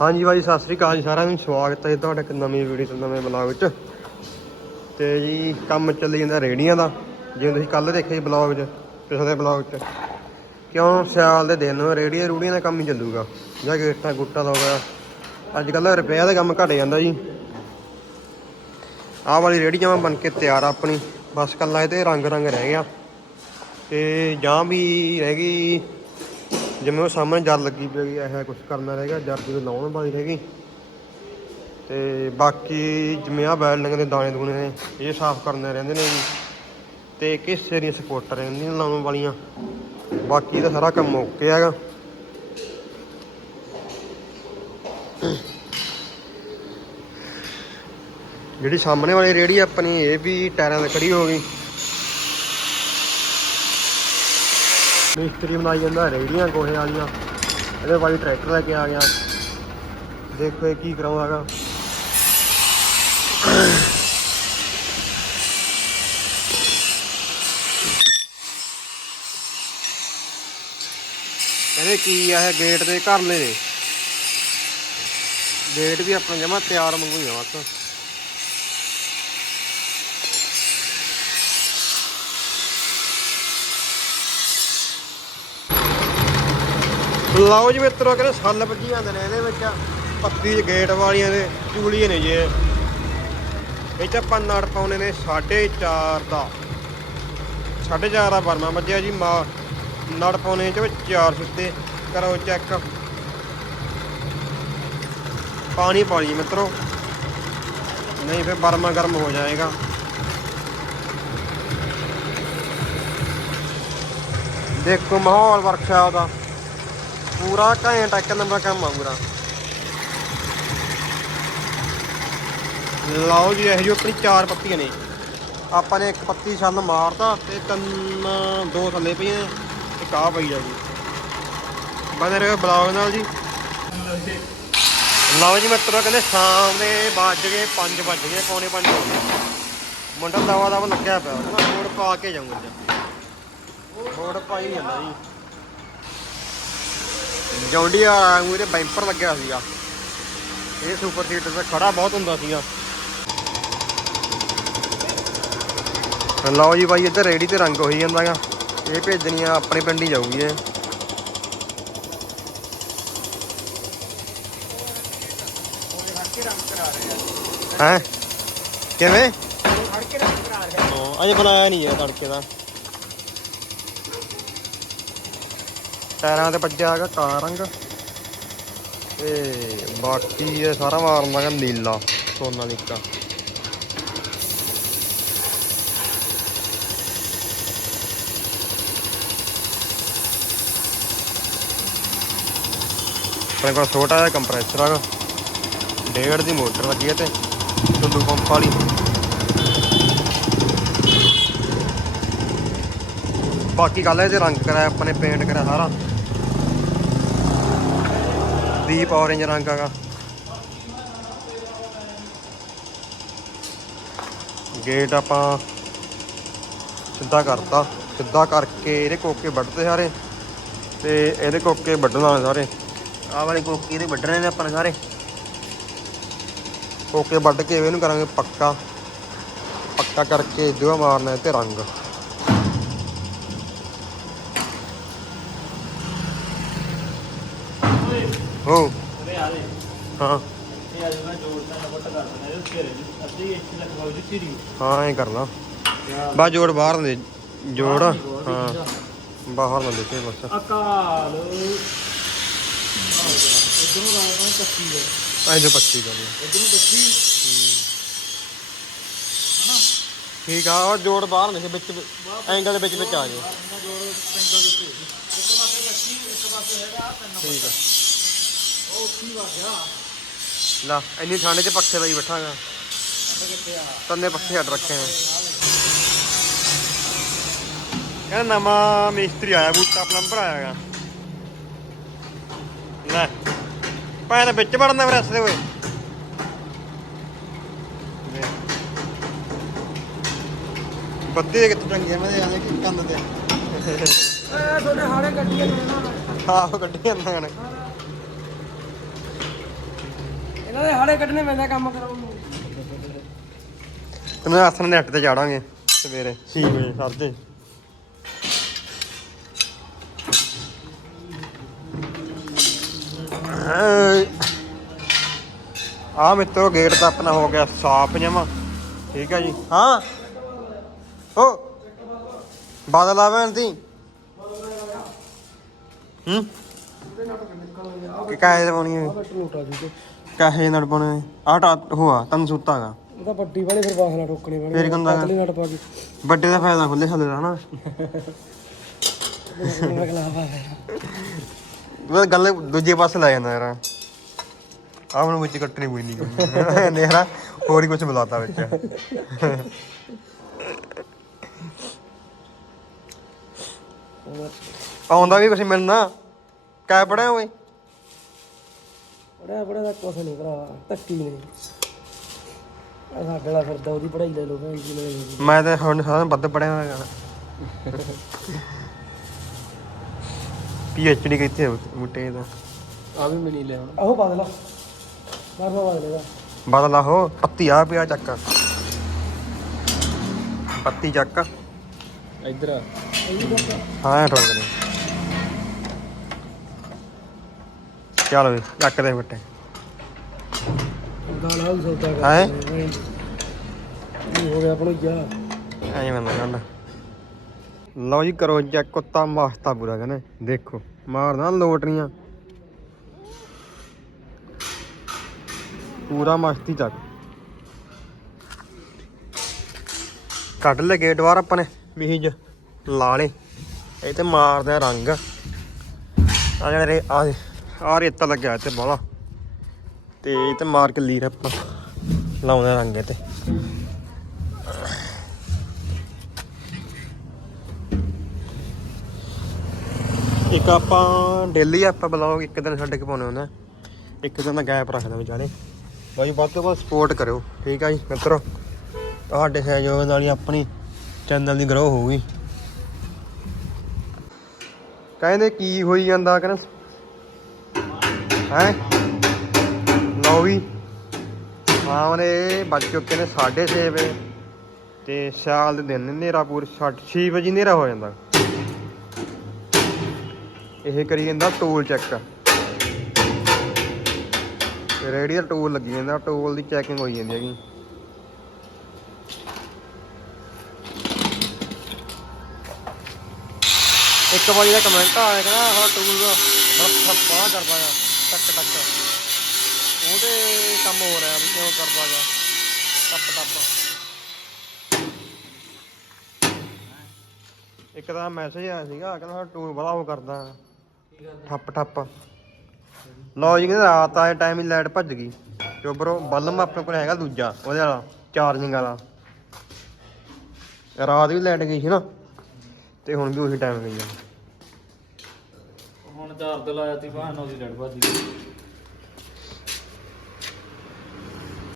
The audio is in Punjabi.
ਹਾਂਜੀ ਬਾਈ ਸਤਿ ਸ੍ਰੀ ਅਕਾਲ ਜੀ ਸਾਰਿਆਂ ਨੂੰ। ਸਵਾਗਤ ਹੈ ਜੀ ਤੁਹਾਡੇ ਇੱਕ ਨਵੀਂ ਵੀਡੀਓ ਤੇ ਨਵੇਂ ਬਲੌਗ ਵਿੱਚ। ਤੇ ਜੀ, ਕੰਮ ਚੱਲੀ ਜਾਂਦਾ ਰੇੜੀਆਂ ਦਾ। ਜਿਵੇਂ ਤੁਸੀਂ ਕੱਲ ਦੇਖਿਆ ਜੀ ਬਲੌਗ 'ਚ, ਪਿਛਲੇ ਬਲੌਗ 'ਚ। ਕਿਉਂ? ਸਿਆਲ ਦੇ ਦਿਨ ਰੇੜੀਆਂ ਰੂੜੀਆਂ ਦਾ ਕੰਮ ਹੀ ਚੱਲੂਗਾ। ਜਾਂ ਗੇਟਾਂ ਗੁੱਟਾਂ ਦਾ ਹੋ ਗਿਆ। ਅੱਜ ਕੱਲ ਰਿਪੇਅਰ ਦਾ ਕੰਮ ਘਟ ਜਾਂਦਾ ਜੀ। ਆਹ ਵਾਲੀ ਰੇੜੀ ਜਮਾਂ ਬਣ ਕੇ ਤਿਆਰ ਆ ਆਪਣੀ। ਬਸ ਕੱਲਾ ਇਹ ਤੇ ਰੰਗ ਰੰਗ ਰਹਿ ਗਿਆ। ਤੇ ਜਾਂ ਵੀ ਰਹਿ ਗਈ ਜਿਵੇਂ ਉਹ ਸਾਹਮਣੇ ਜਰ ਲੱਗੀ ਪਈ ਹੈਗੀ, ਇਹ ਕੁਝ ਕਰਨਾ ਰਹੇਗਾ ਜਰ ਜਦੋਂ ਲਾਉਣ ਵਾਲੀ ਰਹਿ ਗਈ ਤੇ ਬਾਕੀ ਜਿਵੇਂ ਆ ਬੈਲਡਿੰਗ ਦੇ ਦਾਣੇ ਦੂਣੇ ਨੇ, ਇਹ ਸਾਫ਼ ਕਰਨੇ ਰਹਿੰਦੇ ਨੇ ਜੀ। ਤੇ ਕਿਸੇ ਦੀਆਂ ਸਪੋਰਟਰ ਰਹਿੰਦੀਆਂ ਲਾਉਣ ਵਾਲੀਆਂ। ਬਾਕੀ ਦਾ ਸਾਰਾ ਕੰਮ ਓਕੇ ਹੈਗਾ। ਜਿਹੜੀ ਸਾਹਮਣੇ ਵਾਲੀ ਰੇੜੀ ਆਪਣੀ, ਇਹ ਵੀ ਟਾਇਰਾਂ ਤੇ ਖੜੀ ਹੋ ਗਈ। ਮਿਸਤਰੀ ਬਣਾਈ ਜਾਂਦਾ ਰੇੜੀਆਂ ਗੋਹੇ ਵਾਲੀਆਂ। ਇਹਦੇ ਵਾਲੀ ਟਰੈਕਟਰ ਲੈ ਕੇ ਆ ਗਿਆ। ਦੇਖੋ ਇਹ ਕੀ ਕਰਾਉਂਦਾਗਾ ਕਹਿੰਦੇ ਕੀ ਆ, ਇਹ ਗੇਟ ਦੇ ਘਰਲੇ ਨੇ। ਗੇਟ ਵੀ ਆਪਣਾ ਜਮਾ ਤਿਆਰ ਮੰਗੂ ਹੀ ਆ ਬਸ। ਲਓ ਜੀ ਮਿੱਤਰੋ, ਕਹਿੰਦੇ ਸੱਲ ਵੱਜੀ ਜਾਂਦੇ ਨੇ ਇਹਦੇ ਵਿੱਚ। ਪੱਤੀ ਗੇਟ ਵਾਲੀਆਂ ਦੇ ਚੂਲੀਏ ਨੇ ਜੇ ਇਹ। ਚ ਆਪਾਂ ਨੜ ਪਾਉਣੇ ਨੇ 4.5 ਦਾ। 4.5 ਦਾ ਬਰਮਾ ਵੱਜਿਆ ਜੀ, ਮਾ ਨੜ ਪਾਉਣੇ ਚ ਵਿੱਚ ਚਾਰ ਸੁੱਤੇ। ਕਰੋ ਚੈੱਕ ਪਾਣੀ ਪਾ ਲਈ ਮਿੱਤਰੋ। ਨਹੀਂ ਫਿਰ ਬਰਮਾ ਗਰਮ ਹੋ ਜਾਏਗਾ। ਦੇਖੋ ਮਾਹੌਲ ਵਰਕਸ਼ਾਪ ਦਾ। ਪੂਰਾ ਘੈਂਟ ਇੱਕ ਨੰਬਰ ਕੰਮ ਆ ਪੂਰਾ ਲਓ ਜੀ, ਇਹ ਜੋ ਆਪਣੀ ਚਾਰ ਪੱਤੀਆਂ ਨੇ। ਆਪਾਂ ਨੇ ਇੱਕ ਪੱਤੀ ਛੱਲ ਮਾਰਤਾ ਤੇ ਤਿੰਨ, ਦੋ ਥੱਲੇ ਪਈਆਂ ਨੇ, ਇੱਕ ਆ ਪਈ ਆ ਜੀ। ਬਣੇ ਰਹੋ ਬਲੌਗ ਨਾਲ ਜੀ। ਲਓ ਜੀ ਮਿੱਤਰੋ, ਕਹਿੰਦੇ ਸ਼ਾਮ ਦੇ ਵੱਜ ਗਏ 5 ਵੱਜ ਗਏ, ਪੌਣੇ 5 ਹੋ ਗਏ। ਮੁੰਡਾ ਦਵਾ ਦਵਾ ਲੱਗਿਆ ਪਿਆ, ਕਹਿੰਦਾ ਰੋਡ ਪਾ ਕੇ ਜਾਊਂਗਾ ਜੀ। ਰੋਡ ਪਾਈ ਜਾਂਦਾ ਜੀ। ਜੌਂਡੀਆ ਮੂਰੇ ਬੈਂਪਰ ਲੱਗਿਆ ਸੀਗਾ। ਇਹ ਸੁਪਰ ਸੀਟਰ ਤੇ ਖੜਾ ਬਹੁਤ ਹੁੰਦਾ ਸੀਗਾ। ਲਓ ਜੀ ਬਾਈ ਇੱਧਰ ਰੇੜੀ ਤੇ ਰੰਗ ਹੋਈ ਜਾਂਦਾਗਾ ਇਹ ਭੇਜਣੀ ਆ ਆਪਣੇ ਪਿੰਡ ਹੀ ਜਾਊਗੀ ਇਹ। ਹੈ? ਕਿਵੇਂ? ਹਾਂ ਅਜੇ ਬਣਾਇਆ ਨਹੀਂ ਹੈ ਤੜਕੇ ਦਾ। ਟਾਇਰਾਂ ਤੇ ਪੱਜਿਆ ਹੈਗਾ ਕਾਲਾ ਰੰਗ। ਤੇ ਬਾਕੀ ਇਹ ਸਾਰਾ ਮਾਰਨਾ ਹੈਗਾ ਨੀਲਾ ਸੋਨਾਲੀਕਾ ਆਪਣੇ ਕੋਲ ਛੋਟਾ ਜਿਹਾ ਕੰਪਰੈਸਰ ਹੈਗਾ। ਡੇਢ ਦੀ ਮੋਟਰ ਲੱਗੀ ਹੈ ਤੇ ਟੁੱਲੂ ਪੰਪ ਵਾਲੀ। ਬਾਕੀ ਗੱਲ ਹੈ ਤੇ ਰੰਗ ਕਰਾਇਆ ਆਪਾਂ ਨੇ ਪੇਂਟ ਕਰਾਇਆ ਸਾਰਾ। ਦੀਪ ਔਰੇਂਜ ਰੰਗ ਹੈਗਾ। ਗੇਟ ਆਪਾਂ ਸਿੱਧਾ ਕਰਤਾ। ਸਿੱਧਾ ਕਰਕੇ ਇਹਦੇ ਕੋਕੇ ਵੱਢਦੇ ਸਾਰੇ। ਤੇ ਇਹਦੇ ਕੋਕੇ ਵੱਢਣਾ ਸਾਰੇ। ਆਹ ਵਾਲੇ ਕੋਕੇ ਇਹਦੇ ਵੱਢਣੇ ਨੇ ਆਪਾਂ ਨੇ ਸਾਰੇ। ਕੋਕੇ ਵੱਢ ਕੇ ਇਹਨੂੰ ਕਰਾਂਗੇ ਪੱਕਾ। ਪੱਕਾ ਕਰਕੇ ਦੂਆ ਮਾਰਨਾ ਤੇ ਰੰਗ। ਹੋ। ਹਾਂ। ਹਾਂ ਐਂ ਕਰ ਲਾ। ਬਾ ਜੋੜ ਬਾਹਰ ਦੇ ਜੋੜ। ਹਾਂ। ਬਾਹਰ ਨਾ ਦੇਖੇ ਬਸ। ਅਕਾਲ। ਇਧਰੋਂ ਰਾਜਾ ਕੱਚੀ ਹੈ ਐਂ ਜੋ ਪੱਕੀ ਕਰ ਲਾ। ਇਧਰੋਂ ਠੀਕ ਆ ਉਹ ਜੋੜ ਬਾਹਰ ਨਹੀਂ ਵਿੱਚ ਐਂਗਲ ਦੇ ਵਿੱਚ ਵਿੱਚ ਆ ਜਾਓ। ਇਹਨਾਂ ਜੋੜ ਪਿੰਡਾਂ ਦੇ ਉੱਤੇ। ਇੱਕ ਪਾਸੇ ਕੱਚੀ ਇੱਕ ਪਾਸੇ ਹੈਗਾ ਤਿੰਨ ਠੀਕ ਆ। ਉਹ ਉੱਥੀ ਵਾ ਗਿਆ? ਲਾ ਇੰਨੀ ਠੰਡ 'ਚ ਪੱਖੇ ਲਾਈ ਬੈਠਾਗਾ। ਸਾਡੇ ਕਿੱਥੇ ਆ? ਤੰਨੇ ਪੱਖੇ ਅੱਡ ਰੱਖੇ ਆ। ਕਹਿੰਦਾ ਨਵਾਂ ਮਿਸਤਰੀ ਆਇਆ ਬੂਟਾ ਪਲੰਬਰ ਆਇਆਗਾ। ਲੈ ਪਾਇਆ ਤਾਂ ਵਿੱਚ ਵੜਨਾ ਫਿਰ ਰਸਤੇ ਓਏ। ਬੱਤੀ ਦੇ ਕਿੱਥੇ ਟੰਗੀਆਂ ਮੈਂ ਆਲੇ ਕਿ ਕੰਨ ਤੇ। ਏ ਤੁਹਾਡੇ ਹਾੜੇ ਗੱਡੀਆਂ ਨੂੰ ਨਾ। ਆਹੋ ਕੱਢੀ ਜਾਂਦਾ ਹਨ ਇਹਨਾਂ ਦੇ ਹਾੜੇ ਕੱਢਣੇ ਪੈਂਦਾ ਕੰਮ ਕਰਾਉਣ ਨੂੰ। ਤੈਨੂੰ ਆਸਨ ਨੈਟ ਤੇ ਚਾੜਾਂਗੇ ਸਵੇਰੇ। 6 ਵਜੇ ਸਾਢੇ ਆ ਮਿੱਤਰੋ ਗੇਟ ਤਾਂ ਆਪਣਾ ਹੋ ਗਿਆ ਸਾਫ਼ ਜਮਾ। ਠੀਕ ਹੈ ਜੀ। ਹਾਂ। ਓ। ਬਾਦਲ ਆਵੇਂ ਤੀ ਹੂੰ? ਕਿ ਕਾਹੇ ਦੇ ਪਾਉਣੀ ਹੈ ਟੋਟਾ ਜੀ ਤੇ ਕਾਹੇ ਨੜ ਪਾਉਣੇ। ਆ ਟਾ ਹੋਆ ਤਨ ਸੁੱਤਾਗਾ ਉਹਦਾ ਵੱਡੀ ਵਾਲੀ ਫਿਰ ਬਾਹਲਾ ਟੋਕਣੀ ਵਾਲੀ ਫੇਰ ਕਹਿੰਦਾ ਗਾ। ਪਤਲੀ ਨਟ ਪਾ ਕੇ। ਵੱਡੇ ਦਾ ਫਾਇਦਾ ਖੁੱਲੇ ਹੱਲੇ ਦਾ ਹਨਾ। ਉਹ ਗੱਲ ਦੂਜੇ ਪਾਸੇ ਲੈ ਜਾਂਦਾ ਯਾਰ। ਆਹ ਨੂੰ ਵਿੱਚ ਕੱਟਣੀ ਕੋਈ ਨਹੀਂ ਨੇਰਾ ਹੋਰ ਹੀ ਕੁਝ ਬੁਲਾਤਾ ਵਿੱਚ। ਆਉਂਦਾ ਵੀ ਕੁਝ ਮਿਲਣਾ। ਕੈ ਪੜਿਆ ਓਏ। ਬੜਾ ਬੜਾ ਦਾ ਕੁਛ ਨਹੀਂ ਭਰਾ ਧੱਕੀ ਨਹੀਂ ਆ ਸਾਡੇ ਦਾ ਫਿਰਦਾ ਉਹਦੀ ਪੜਾਈ ਲੈ ਲੋ ਭੈਣ ਜੀ ਨੇ ਮੈਂ ਤਾਂ ਹੁਣ ਸਾਰਾ ਵੱਧ ਪੜਿਆ ਹੋਇਆ ਪੀ ਐਚ ਡੀ ਕਿੱਥੇ ਮੁੱਟੇ ਦਾ ਆ ਵੀ ਮਿਲੀ ਲੈ ਹੁਣ। ਆਹੋ ਬਦਲਾ ਮਾਰਵਾ ਬਦਲੇਗਾ ਬਦਲਾ ਹੋ ਪੱਤੀ ਆ ਪਿਆ ਚੱਕ। ਪੱਤੀ ਚੱਕ। ਇੱਧਰ ਆ। ਹਾਂ ਠੋਕ ਦੇ ਚੱਲ ਵੀ ਚੱਕ ਦੇ ਬੱਟੇ ਗਾਲਾ ਵੀ ਸੌਦਾ ਕਰ ਹੈਂ? ਗਿਆ ਆਪਣੂ ਜਾ ਐਂ ਮੰਨ ਗੱਲ ਲਓ ਜੀ ਕਰੋ ਚੈੱਕ ਕੁੱਤਾ ਮਸਤਾ ਪੂਰਾ ਕਹਿੰਦੇ। ਦੇਖੋ ਮਾਰਦਾ ਲੋਟਰੀਆਂ। ਪੂਰਾ ਮਸਤੀ ਚੱਕ। ਕੱਢ ਲੈ ਗੇਟ ਬਾਹਰ ਆਪਾਂ ਨੇ ਮੀਜ ਲਾ ਲੇ। ਇਹ ਤੇ ਮਾਰਦਾ ਰੰਗ। ਆ ਜਿਹੜਾ ਰੇ ਆ ਆ ਰੇਤਾ ਲੱਗਿਆ ਇੱਥੇ ਬਾਲਾ ਤੇ ਇਹ ਤੇ ਮਾਰ ਕੇ ਲੀਰ ਆਪਾਂ ਲਾਉਂਦੇ ਰੰਗ ਇਹ ਤੇ। ਇੱਕ ਆਪਾਂ ਡੇਲੀ ਆਪਾਂ ਬਲੌਗ ਇੱਕ ਦਿਨ ਛੱਡ ਕੇ ਪਾਉਣੇ ਹੁੰਦਾ ਇੱਕ ਦਿਨ ਦਾ ਗੈਪ ਰੱਖਦਾ ਵਿਚਾਰੇ। ਬਾਈ, ਵੱਧ ਤੋਂ ਵੱਧ ਸਪੋਰਟ ਕਰਿਓ, ਠੀਕ ਆ ਜੀ, ਮਿੱਤਰੋ? ਤੁਹਾਡੇ ਸਹਿਯੋਗ ਨਾਲ ਹੀ ਆਪਣੀ ਚੈਨਲ ਦੀ ਗਰੋ ਹੋਊਗੀ। ਕਹਿੰਦੇ ਕੀ ਹੋਈ ਜਾਂਦਾ, ਕਹਿੰਦੇ ਹੈ? ਲਓ ਵੀ ਆਵਨੇ ਵੱਜ ਚੁੱਕੇ ਨੇ 6:30 ਵਜੇ ਤੇ ਸਿਆਲ ਦੇ ਦਿਨ ਹਨੇਰਾ ਪੂਰ 6 ਵਜੇ ਹਨੇਰਾ ਹੋ ਜਾਂਦਾ। ਇਹ ਕਰੀ ਜਾਂਦਾ ਟੋਲ ਚੈੱਕ। ਤੇ ਦਾ ਟੂਲ ਲੱਗੀ ਜਾਂਦਾ, ਟੋਲ ਦੀ ਚੈਕਿੰਗ ਹੋਈ ਜਾਂਦੀ ਹੈਗੀ। ਇੱਕ ਵਾਰੀ ਦਾ ਕਮੈਂਟ ਆਇਆ ਕਹਿੰਦਾ ਆਹ ਟੂਲ ਦਾ ਥੱਪਾ ਕਰਦਾ ਆ। ਟੱਕ ਟੱਕ ਉਹਦੇ ਕੰਮ ਹੋ ਰਿਹਾ ਵੀ ਕਿਉਂ ਕਰਦਾ ਟੱਪ ਟੱਪ ਇੱਕ ਤਾਂ ਮੈਸੇਜ ਆਇਆ ਸੀਗਾ, ਕਹਿੰਦਾ ਟੂਲ ਬੜਾ ਉਹ ਕਰਦਾ। ਠੱਪ ਠੱਪ। ਲਓ ਜੀ, ਕਹਿੰਦੇ ਰਾਤ ਆਏ ਟਾਈਮ ਹੀ ਲਾਈਟ ਭੱਜ ਗਈ। ਤੇ ਬਲਮ ਆਪਣੇ ਕੋਲ ਹੈਗਾ ਦੂਜਾ, ਉਹਦੇ ਵਾਲਾ ਚਾਰਜਿੰਗ ਵਾਲਾ। ਰਾਤ ਵੀ ਲਾਈਟ ਗਈ ਸੀ ਨਾ। ਤੇ ਹੁਣ ਵੀ ਉਹੀ ਟਾਈਮ ਗਈ ਆ। ਹੁਣ ਚਾਰਜ ਲਾਇਆ ਤੀ ਭਾਣ ਉਹਦੀ ਲੜ ਭੱਜ ਗਈ